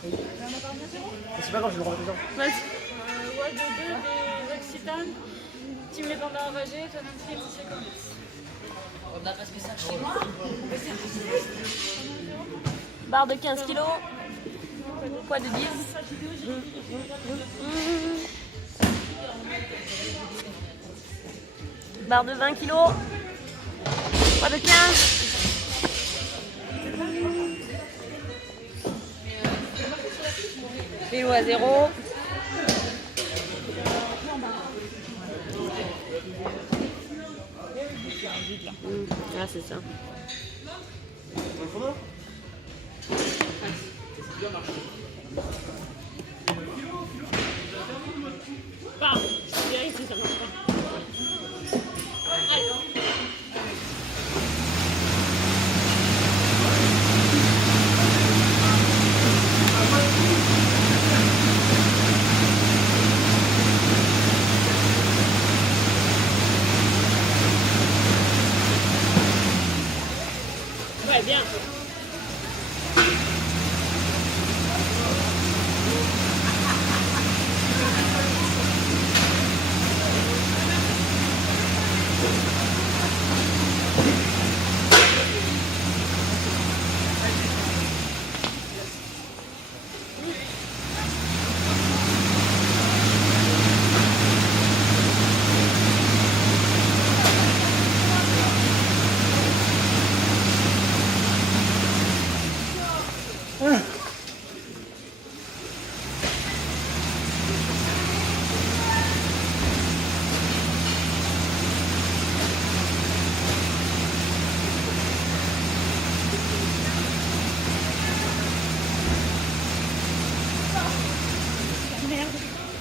C'est pas grave, je le remets dedans. Vas-y. Ouais, de 2 des Occitanes. Team les pandas enragés, toi non plus, c'est comme On a presque ça chez moi. Barre de 15 kg. Poids de 10. Barre de 20 kg. Poids de 15. Vélo à 0. Ah, c'est ça. Ouais, bien.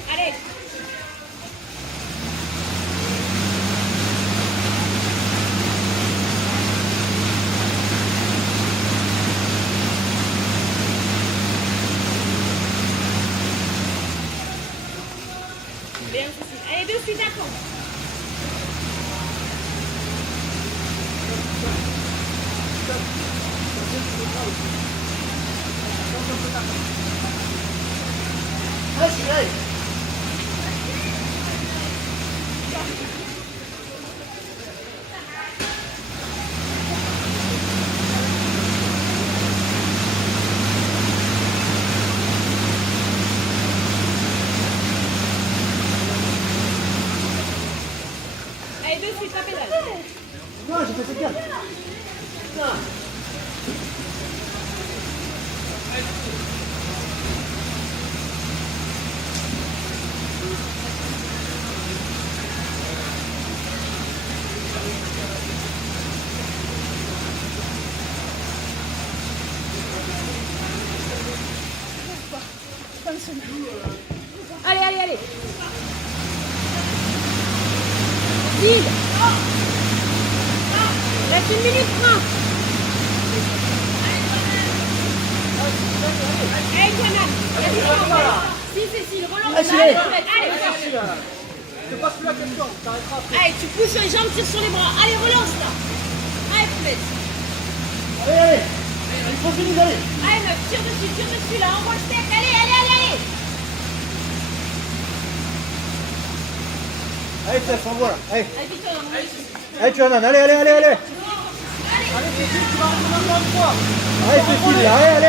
Allez. Bien, Cécile. Allez, de suite à fond. Allez. Allez, de suite, la pédale. Non, j'ai fait cette carte. Allez, allez, allez. Vide. Reste 1 minute 30. Allez, Joanna. Si, Cécile, relance. Allez, allez. Je passe plus la question, t'arrêteras après. Allez, tu pousses sur les jambes, tire sur les bras. Allez, relance là. Allez, poulette. Allez. Il continue, allez. Allez, meuf, tire dessus là. Envoie le steak. Allez, allez, allez, allez. Allez, Steph, envoie là. Allez. Allez, Victor, on va ici. Allez, tu vas, allez. Allez, Cécile, tu vas retourner encore une fois. Allez, Cécile, allez. allez.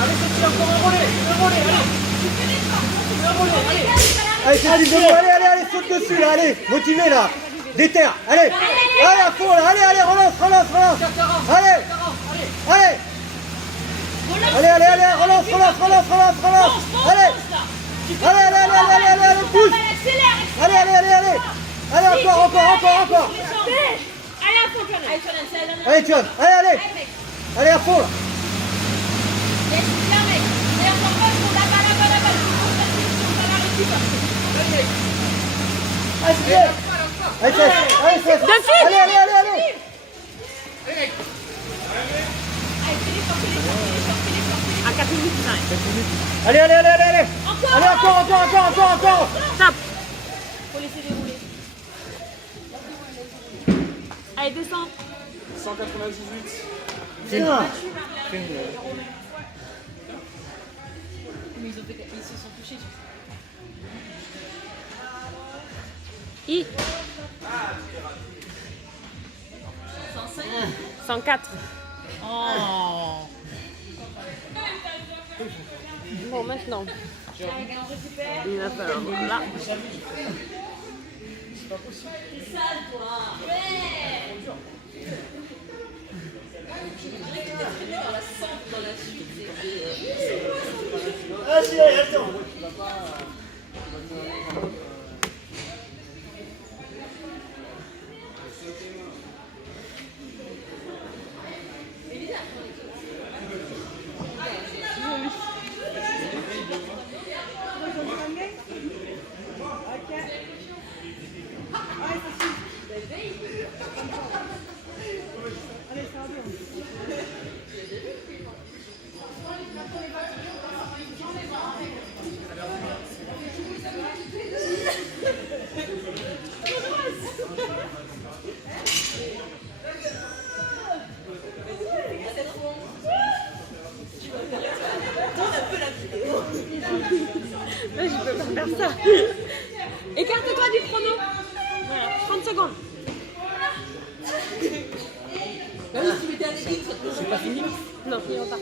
Allez, Cécile, encore un relais, allez. Un relais, allez. Allez, Cécile, debout, allez, saute dessus, là, allez. Motivé, là. Déterre, allez. Allez, à fond, là, allez, relance. Allez. Relance. Allez, pousse. Allez, encore. Allez, à fond, Joanna. Allez, Joanna, c'est la dernière. Allez, John, allez. mec. Allez, à fond, là. Laisse bien, mec. Et encore pas, on la balle. On va la récupérer. Allez, mec. Allez, Steph. Allez, Steph. Allez. Allez, fais-les. À 4 minutes, ça arrive. Allez. Encore. Allez, encore. Stop. Faut laisser dérouler. Allez, descends. 198. Putain. Mais ils se sont touchés. I 105. 104. Oh. Bon, maintenant. Il va falloir là. C'est sale, toi. Ouais. Je dirais que t'es traîné dans la centre, dans la suite. Ah, si, attends. Ouais, je peux pas faire ça. Écarte-toi du chrono. Voilà, 30 secondes. C'est pas fini. Non, il repart.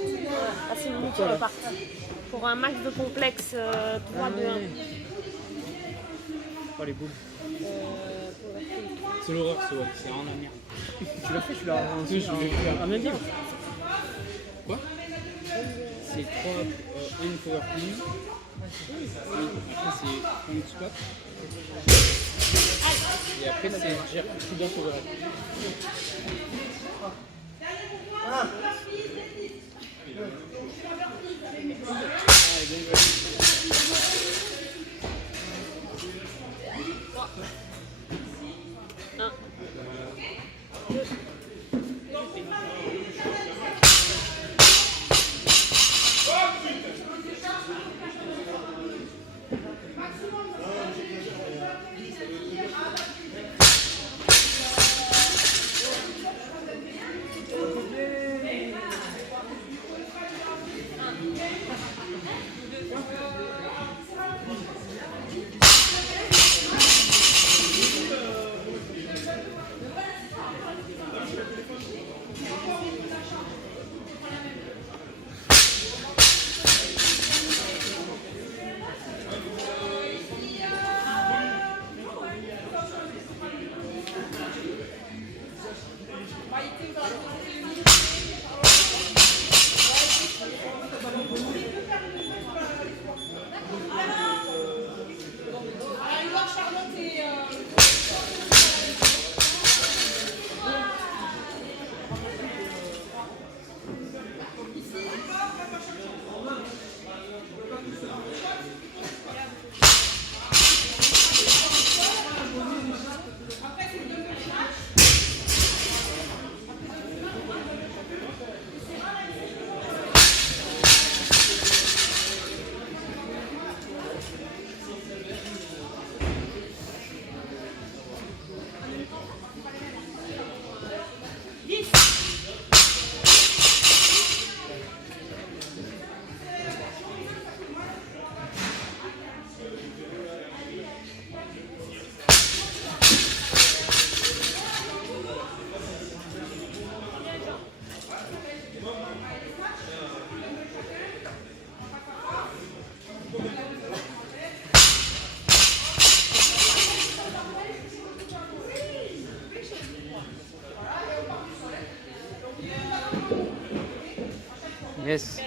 Ah, c'est une minute, il repart. Pour un max de complexe 3, 2, 1. Oh les boules. C'est l'horreur, c'est vraiment la merde. Tu l'as fait, tu l'as Oui, je l'ai fait. Ah, même bien. Quoi? C'est 3 1 power clean. Après c'est front squat. Et après c'est jerk tout d'un power clean. Yes.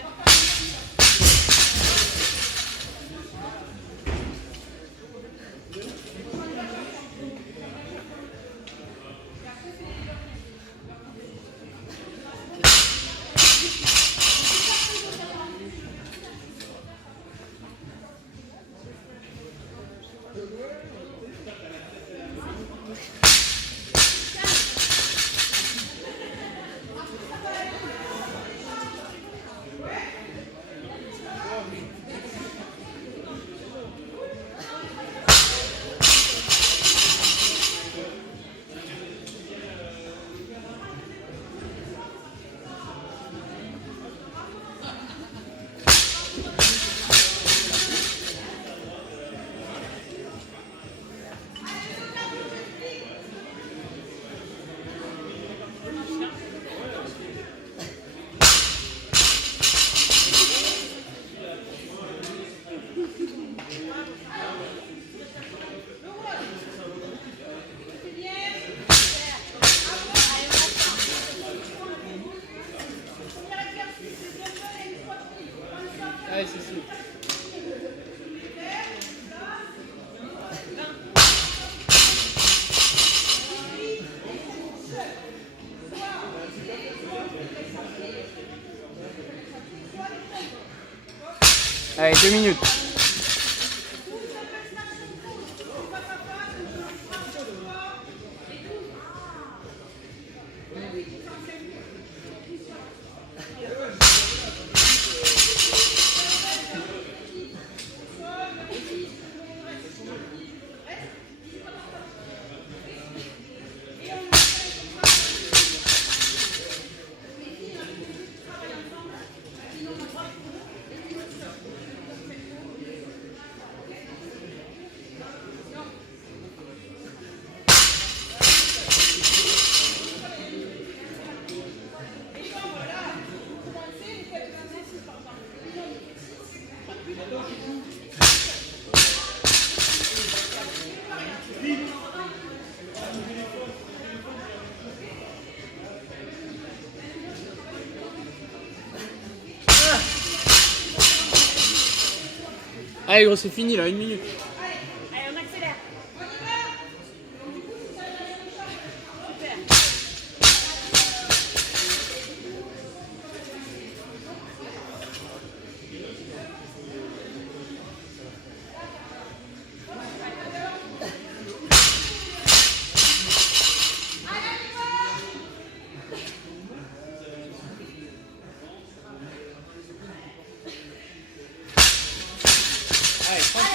Ouais, c'est sûr. Allez, 2 minutes. Allez gros, c'est fini là, 1 minute. Allez, on accélère. Allez, 30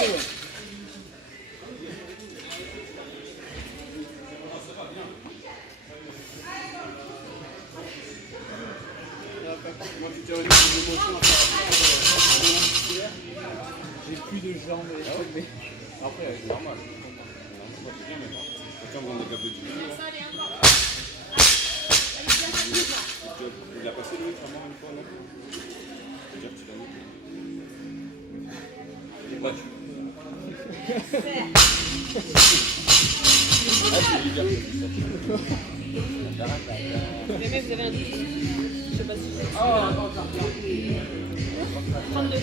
secondes. J'ai plus de jambes. Mais... Après, c'est normal. Il a passé le vraiment une fois, non? C'est-à-dire que tu l'as mis. J'ai battu. Ah, c'est bizarre. Les mecs, vous avez un doute. Je sais pas si c'est. Oh, attends. 32.